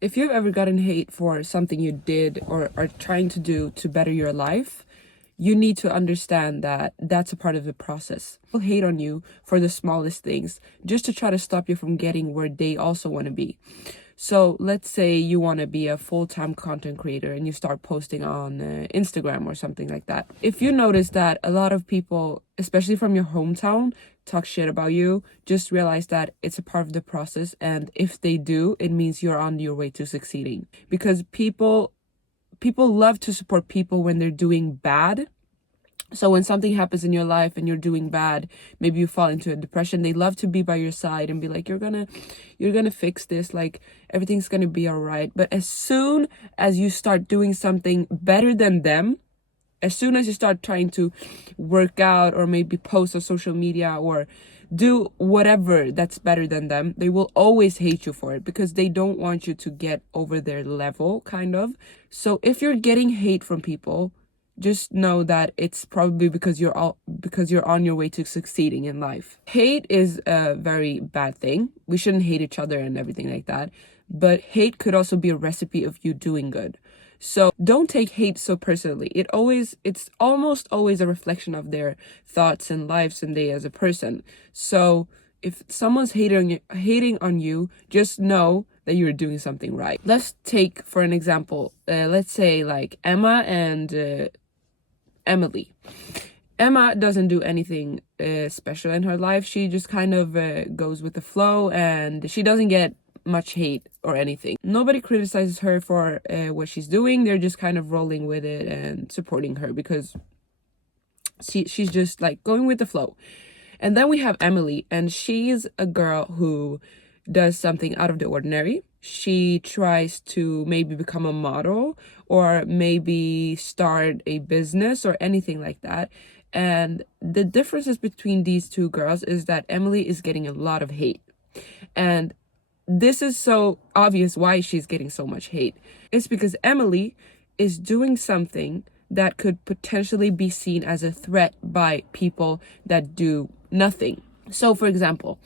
If you've ever gotten hate for something you did or are trying to do to better your life, you need to understand that that's a part of the process. People hate on you for the smallest things just to try to stop you from getting where they also want to be. So let's say you want to be a full-time content creator and you start posting on Instagram or something like that. If you notice that a lot of people, especially from your hometown, talk shit about you, just realize that it's a part of the process. And if they do, it means you're on your way to succeeding. Because people love to support people when they're doing bad. So when something happens in your life and you're doing bad, maybe you fall into a depression, they love to be by your side and be like, you're gonna fix this, like everything's gonna be all right. But as soon as you start doing something better than them, as soon as you start trying to work out or maybe post on social media or do whatever that's better than them, they will always hate you for it because they don't want you to get over their level, kind of. So if you're getting hate from people, just know that it's probably because you're on your way to succeeding in life. Hate is a very bad thing. We shouldn't hate each other and everything like that. But hate could also be a recipe of you doing good. So don't take hate so personally. It's almost always a reflection of their thoughts and lives and they as a person. So if someone's hating on you, just know that you're doing something right. Let's take, for an example, let's say like Emma and Emily. Emma doesn't do anything special in her life. She just kind of goes with the flow and she doesn't get much hate or anything. Nobody criticizes her for what she's doing. They're just kind of rolling with it and supporting her because she's just like going with the flow. And then we have Emily, and she's a girl who does something out of the ordinary. She tries to maybe become a model or maybe start a business or anything like that. And the differences between these two girls is that Emily is getting a lot of hate. And this is so obvious why she's getting so much hate. It's because Emily is doing something that could potentially be seen as a threat by people that do nothing. So, for example,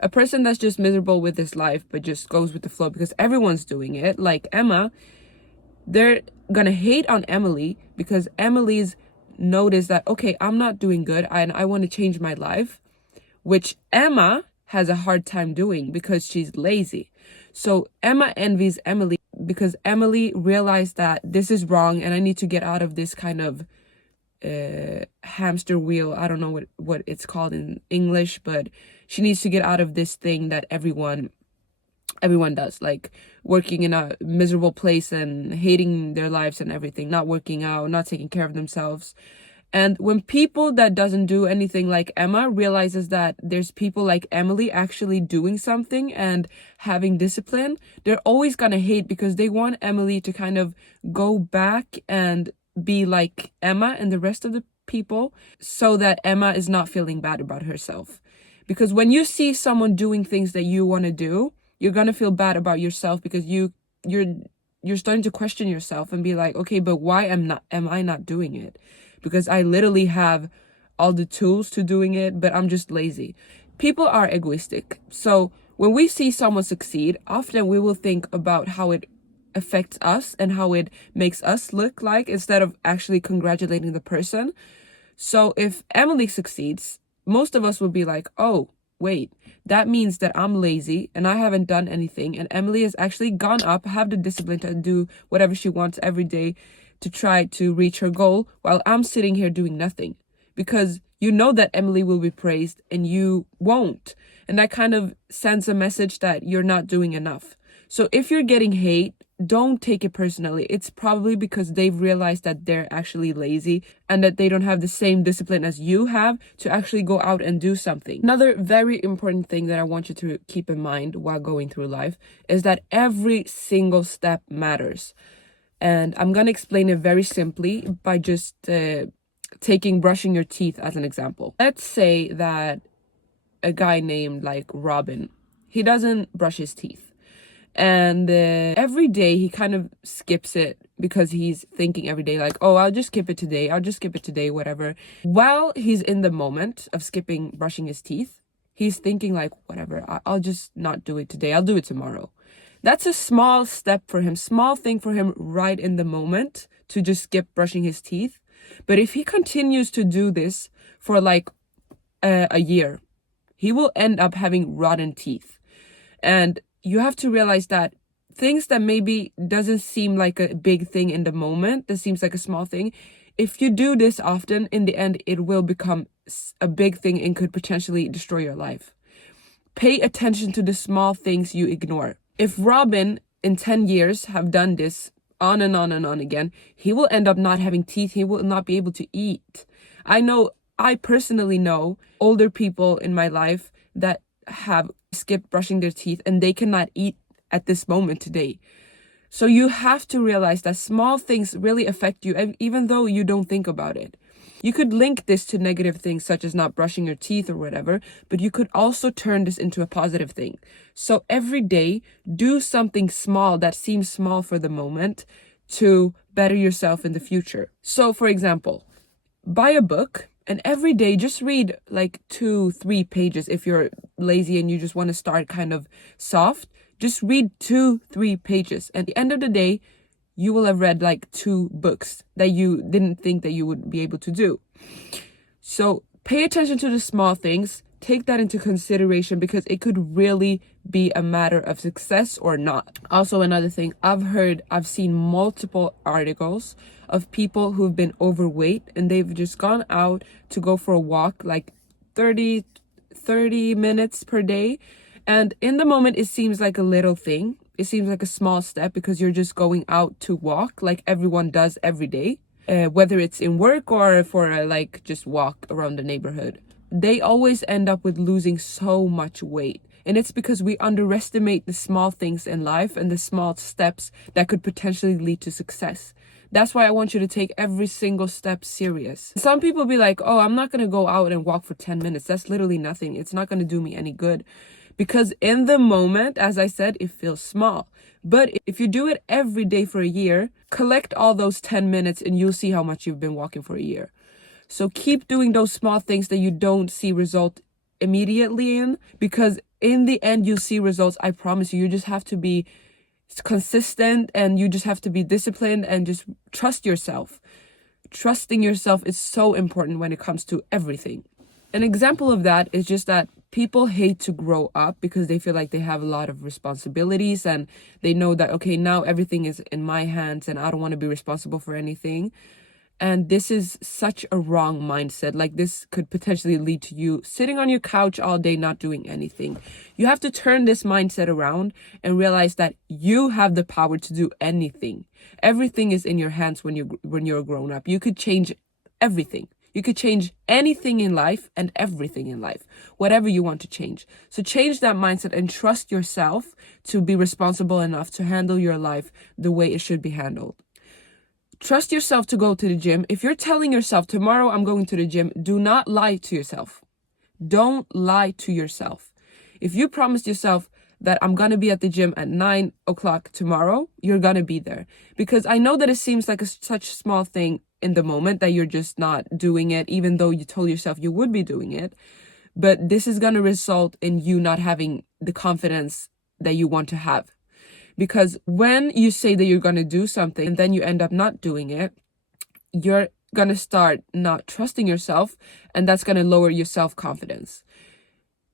a person that's just miserable with his life but just goes with the flow because everyone's doing it, like Emma, they're gonna hate on Emily because Emily's noticed that, okay, I'm not doing good and I want to change my life, which Emma has a hard time doing because she's lazy. So Emma envies Emily because Emily realized that this is wrong and I need to get out of this kind of hamster wheel. I don't know what it's called in English, but she needs to get out of this thing that everyone does, like working in a miserable place and hating their lives and everything, not working out, not taking care of themselves. And when people that doesn't do anything like Emma realizes that there's people like Emily actually doing something and having discipline, they're always gonna hate because they want Emily to kind of go back and be like Emma and the rest of the people so that Emma is not feeling bad about herself. Because when you see someone doing things that you want to do, you're gonna feel bad about yourself because you're starting to question yourself and be like, okay, but why am I not doing it? Because I literally have all the tools to doing it, but I'm just lazy. People are egoistic. So when we see someone succeed, often we will think about how it affects us and how it makes us look like instead of actually congratulating the person. So if Emily succeeds, most of us will be like, oh, wait, that means that I'm lazy and I haven't done anything. And Emily has actually gone up, have the discipline to do whatever she wants every day to try to reach her goal while I'm sitting here doing nothing. Because you know that Emily will be praised and you won't. And that kind of sends a message that you're not doing enough. So if you're getting hate, don't take it personally. It's probably because they've realized that they're actually lazy and that they don't have the same discipline as you have to actually go out and do something. Another very important thing that I want you to keep in mind while going through life is that every single step matters. And I'm going to explain it very simply by just taking brushing your teeth as an example. Let's say that a guy named like Robin, he doesn't brush his teeth. And every day he kind of skips it because he's thinking every day like, oh, I'll just skip it today, whatever. While he's in the moment of brushing his teeth, he's thinking like, whatever, I'll just not do it today. I'll do it tomorrow. That's a small step for him, small thing for him right in the moment to just skip brushing his teeth. But if he continues to do this for like a year, he will end up having rotten teeth. And you have to realize that things that maybe doesn't seem like a big thing in the moment, that seems like a small thing, if you do this often, in the end, it will become a big thing and could potentially destroy your life. Pay attention to the small things you ignore. If Robin in 10 years have done this on and on and on again, he will end up not having teeth. He will not be able to eat. I personally know older people in my life that have skipped brushing their teeth and they cannot eat at this moment today. So you have to realize that small things really affect you, even though you don't think about it. You could link this to negative things such as not brushing your teeth or whatever, but you could also turn this into a positive thing. So every day, do something small that seems small for the moment to better yourself in the future. So for example, buy a book and every day just read like 2-3 pages. If you're lazy and you just want to start kind of soft, just read 2-3 pages. At the end of the day, you will have read like 2 books that you didn't think that you would be able to do. So pay attention to the small things. Take that into consideration because it could really be a matter of success or not. Also, another thing, I've seen multiple articles of people who've been overweight and they've just gone out to go for a walk like 30 minutes per day. And in the moment, it seems like a little thing. It seems like a small step because you're just going out to walk like everyone does every day, whether it's in work or for like just walk around the neighborhood. They always end up with losing so much weight. And it's because we underestimate the small things in life and the small steps that could potentially lead to success. That's why I want you to take every single step serious. Some people be like, oh, I'm not going to go out and walk for 10 minutes. That's literally nothing. It's not going to do me any good. Because in the moment, as I said, it feels small. But if you do it every day for a year, collect all those 10 minutes and you'll see how much you've been walking for a year. So keep doing those small things that you don't see result immediately in, because in the end, you'll see results. I promise you. You just have to be consistent and you just have to be disciplined and just trust yourself. Trusting yourself is so important when it comes to everything. An example of that is just that people hate to grow up because they feel like they have a lot of responsibilities and they know that, okay, now everything is in my hands and I don't want to be responsible for anything. And this is such a wrong mindset. Like, this could potentially lead to you sitting on your couch all day, not doing anything. You have to turn this mindset around and realize that you have the power to do anything. Everything is in your hands when you're grown up. You could change everything. You could change anything in life and everything in life, whatever you want to change. So change that mindset and trust yourself to be responsible enough to handle your life the way it should be handled. Trust yourself to go to the gym. If you're telling yourself, tomorrow I'm going to the gym, do not lie to yourself. Don't lie to yourself. If you promised yourself that I'm going to be at the gym at 9 o'clock tomorrow, you're going to be there. Because I know that it seems like such a small thing in the moment that you're just not doing it, even though you told yourself you would be doing it. But this is going to result in you not having the confidence that you want to have. Because when you say that you're going to do something and then you end up not doing it, you're going to start not trusting yourself, and that's going to lower your self-confidence.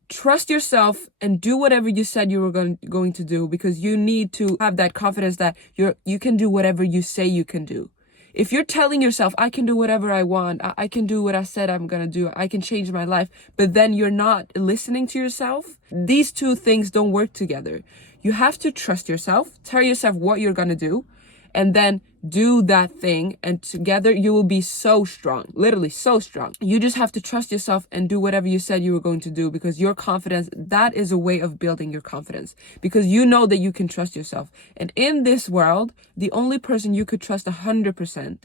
Trust yourself and do whatever you said you were going to do, because you need to have that confidence that you can do whatever you say you can do. If you're telling yourself, I can do whatever I want, I can do what I said I'm going to do, I can change my life, but then you're not listening to yourself, these two things don't work together. You have to trust yourself, tell yourself what you're going to do, and then do that thing. And together you will be so strong, literally so strong. You just have to trust yourself and do whatever you said you were going to do, because your confidence, that is a way of building your confidence, because you know that you can trust yourself. And in this world, the only person you could trust 100%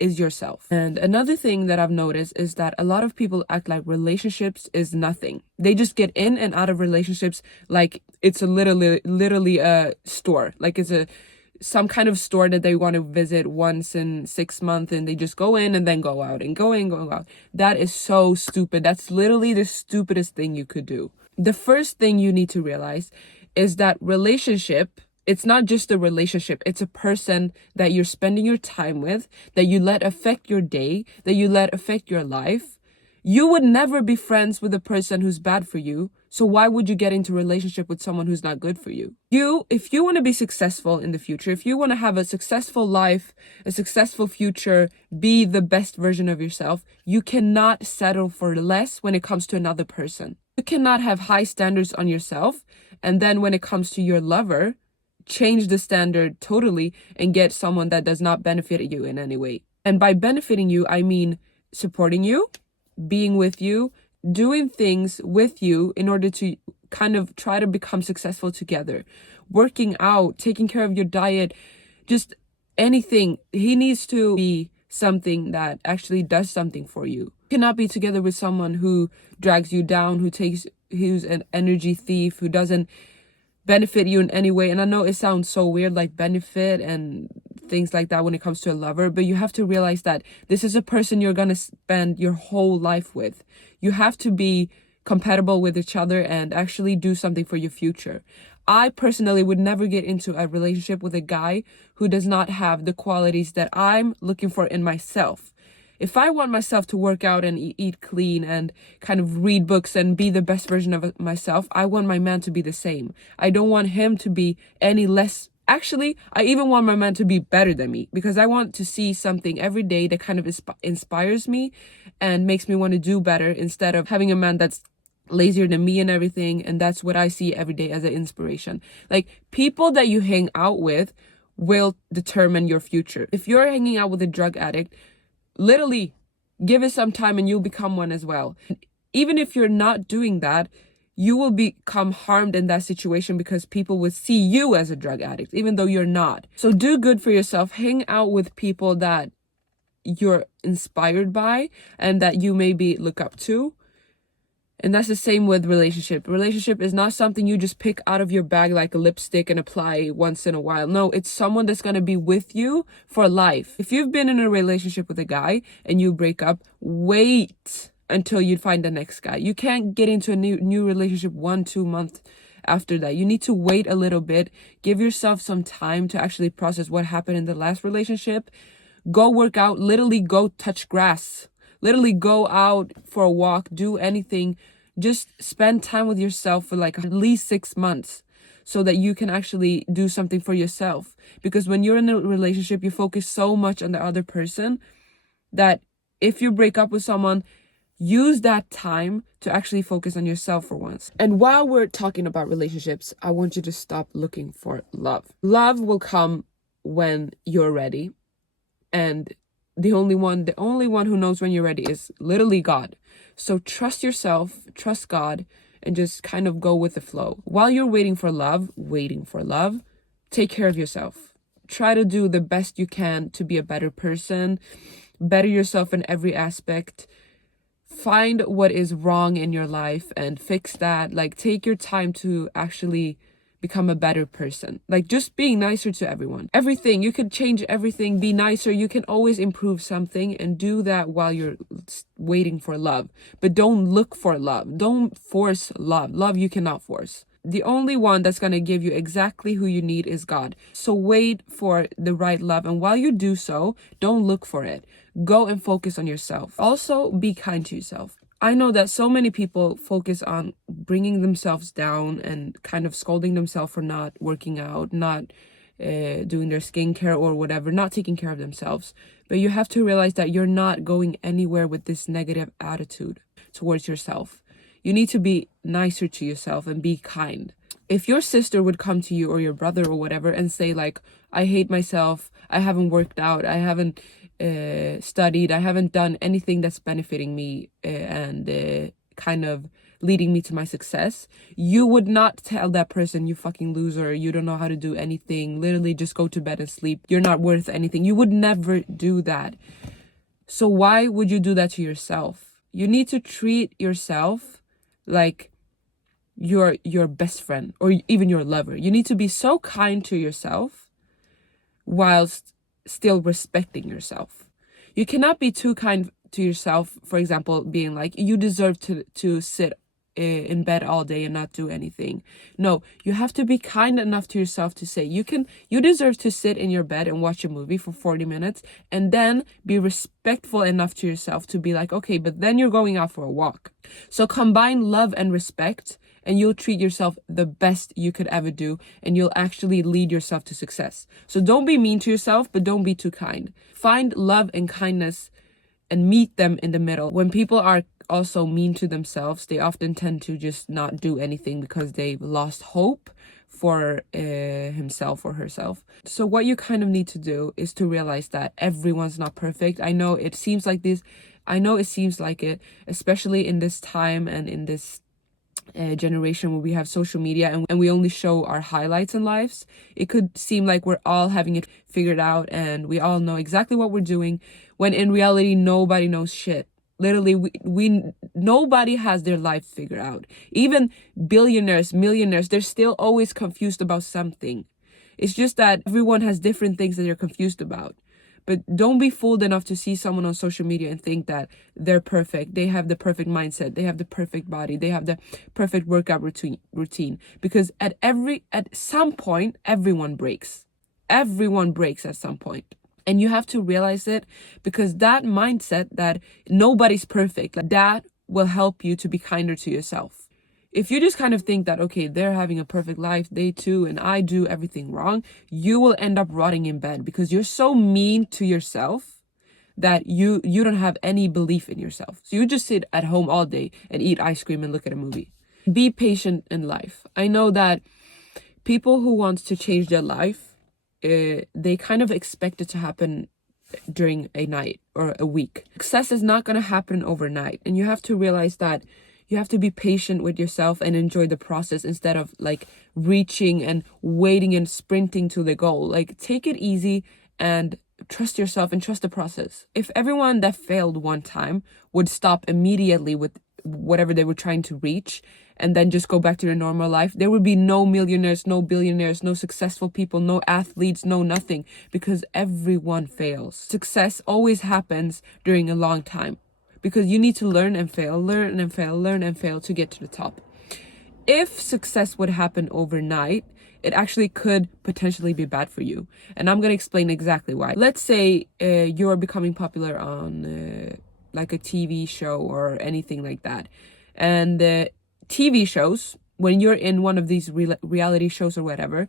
is yourself. And another thing that I've noticed is that a lot of people act like relationships is nothing. They just get in and out of relationships like it's a literally a store. Like it's some kind of store that they want to visit once in 6 months, and they just go in and then go out and go in, go out. That is so stupid. That's literally the stupidest thing you could do. The first thing you need to realize is that relationship It's not just a relationship. It's a person that you're spending your time with, that you let affect your day, that you let affect your life. You would never be friends with a person who's bad for you. So why would you get into a relationship with someone who's not good for you? If you want to be successful in the future, if you want to have a successful life, a successful future, be the best version of yourself, you cannot settle for less when it comes to another person. You cannot have high standards on yourself, and then when it comes to your lover, change the standard totally and get someone that does not benefit you in any way. And by benefiting you, I mean supporting you, being with you, doing things with you in order to kind of try to become successful together, working out, taking care of your diet, just anything. He needs to be something that actually does something for you. You cannot be together with someone who drags you down, who's an energy thief, who doesn't benefit you in any way. And I know it sounds so weird, like benefit and things like that when it comes to a lover, but you have to realize that this is a person you're going to spend your whole life with. You have to be compatible with each other and actually do something for your future. I personally would never get into a relationship with a guy who does not have the qualities that I'm looking for in myself. If I want myself to work out and eat clean and kind of read books and be the best version of myself, I want my man to be the same. I don't want him to be any less. Actually, I even want my man to be better than me, because I want to see something every day that kind of inspires me and makes me want to do better, instead of having a man that's lazier than me and everything. And that's what I see every day as an inspiration. Like, people that you hang out with will determine your future. If you're hanging out with a drug addict, literally give it some time and you'll become one as well. Even if you're not doing that, you will become harmed in that situation because people will see you as a drug addict, even though you're not. So do good for yourself. Hang out with people that you're inspired by and that you maybe look up to. And that's the same with relationship. Relationship is not something you just pick out of your bag like a lipstick and apply once in a while. No, it's someone that's going to be with you for life. If you've been in a relationship with a guy and you break up, wait until you find the next guy. You can't get into a new relationship 1-2 months after that. You need to wait a little bit. Give yourself some time to actually process what happened in the last relationship. Go work out. Literally go touch grass. Literally go out for a walk. Do anything. Just spend time with yourself for like at least 6 months so that you can actually do something for yourself. Because when you're in a relationship, you focus so much on the other person that if you break up with someone, use that time to actually focus on yourself for once. And while we're talking about relationships, I want you to stop looking for love. Love will come when you're ready. And the only one who knows when you're ready is literally God. So trust yourself, trust God, and just kind of go with the flow. While you're waiting for love, take care of yourself. Try to do the best you can to be a better person, better yourself in every aspect. Find what is wrong in your life and fix that. Like, take your time to actually become a better person. Like, just being nicer to everyone. Everything, you could change everything, be nicer. You can always improve something, and do that while you're waiting for love. But don't look for love. Don't force love. Love you cannot force. The only one that's going to give you exactly who you need is God. So wait for the right love. And while you do so, don't look for it. Go and focus on yourself. Also, be kind to yourself. I know that so many people focus on bringing themselves down and kind of scolding themselves for not working out, not doing their skincare or whatever, not taking care of themselves. But you have to realize that you're not going anywhere with this negative attitude towards yourself. You need to be nicer to yourself and be kind. If your sister would come to you, or your brother or whatever, and say like, I hate myself, I haven't worked out, I haven't studied, I haven't done anything that's benefiting me and kind of leading me to my success, you would not tell that person, you fucking loser, you don't know how to do anything, literally just go to bed and sleep, you're not worth anything. You would never do that. So why would you do that to yourself? You need to treat yourself like your best friend or even your lover. You need to be so kind to yourself whilst still respecting yourself. You cannot be too kind to yourself, for example, being like, you deserve to sit in bed all day and not do anything. No, you have to be kind enough to yourself to say you deserve to sit in your bed and watch a movie for 40 minutes, and then be respectful enough to yourself to be like, okay, but then you're going out for a walk. So combine love and respect, and you'll treat yourself the best you could ever do, and you'll actually lead yourself to success. So don't be mean to yourself, but don't be too kind. Find love and kindness and meet them in the middle. When people are also mean to themselves, they often tend to just not do anything because they've lost hope for himself or herself. So what you kind of need to do is to realize that everyone's not perfect. I know it seems like this. I know it seems like it, especially in this time and in this generation where we have social media and we only show our highlights in lives. It could seem like we're all having it figured out and we all know exactly what we're doing, when in reality nobody knows shit. Literally, we nobody has their life figured out. Even billionaires, millionaires, they're still always confused about something. It's just that everyone has different things that they're confused about. But don't be fooled enough to see someone on social media and think that they're perfect. They have the perfect mindset. They have the perfect body. They have the perfect workout routine. Because at some point, everyone breaks. Everyone breaks at some point. And you have to realize it, because that mindset that nobody's perfect, that will help you to be kinder to yourself. If you just kind of think that, okay, they're having a perfect life, they too, and I do everything wrong, you will end up rotting in bed because you're so mean to yourself that you don't have any belief in yourself. So you just sit at home all day and eat ice cream and look at a movie. Be patient in life. I know that people who want to change their life, they kind of expect it to happen during a night or a week. Success is not going to happen overnight. And you have to realize that you have to be patient with yourself and enjoy the process instead of like reaching and waiting and sprinting to the goal. Like, take it easy and trust yourself and trust the process. If everyone that failed one time would stop immediately with whatever they were trying to reach and then just go back to their normal life, there would be no millionaires, no billionaires, no successful people, no athletes, no nothing, because everyone fails. Success always happens during a long time, because you need to learn and fail, learn and fail, learn and fail to get to the top. If success would happen overnight, it actually could potentially be bad for you. And I'm going to explain exactly why. Let's say you're becoming popular on like a TV show or anything like that. And TV shows, when you're in one of these reality shows or whatever,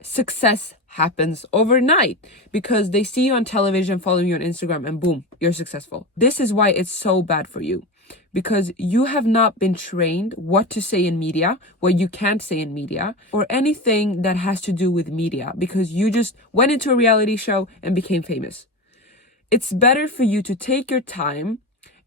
success happens overnight because they see you on television, follow you on Instagram, and boom, you're successful. This is why it's so bad for you, because you have not been trained what to say in media, what you can't say in media, or anything that has to do with media, because you just went into a reality show and became famous. It's better for you to take your time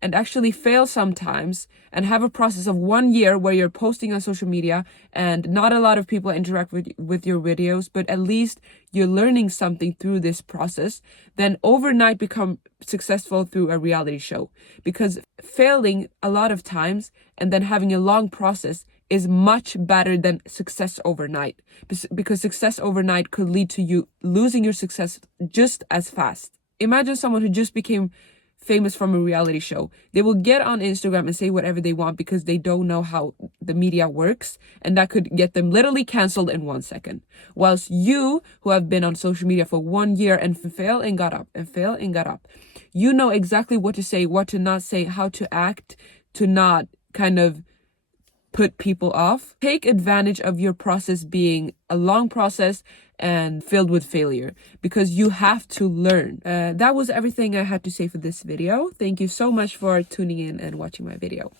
and actually fail sometimes and have a process of 1 year where you're posting on social media and not a lot of people interact with your videos, but at least you're learning something through this process, then overnight become successful through a reality show. Because failing a lot of times and then having a long process is much better than success overnight, because success overnight could lead to you losing your success just as fast. Imagine someone who just became famous from a reality show. They will get on Instagram and say whatever they want because they don't know how the media works, and that could get them literally canceled in 1 second. Whilst you, who have been on social media for 1 year and fail and got up and fail and got up, you know exactly what to say, what to not say, how to act to not kind of put people off. Take advantage of your process being a long process and filled with failure, because you have to learn. That was everything I had to say for this video. Thank you so much for tuning in and watching my video.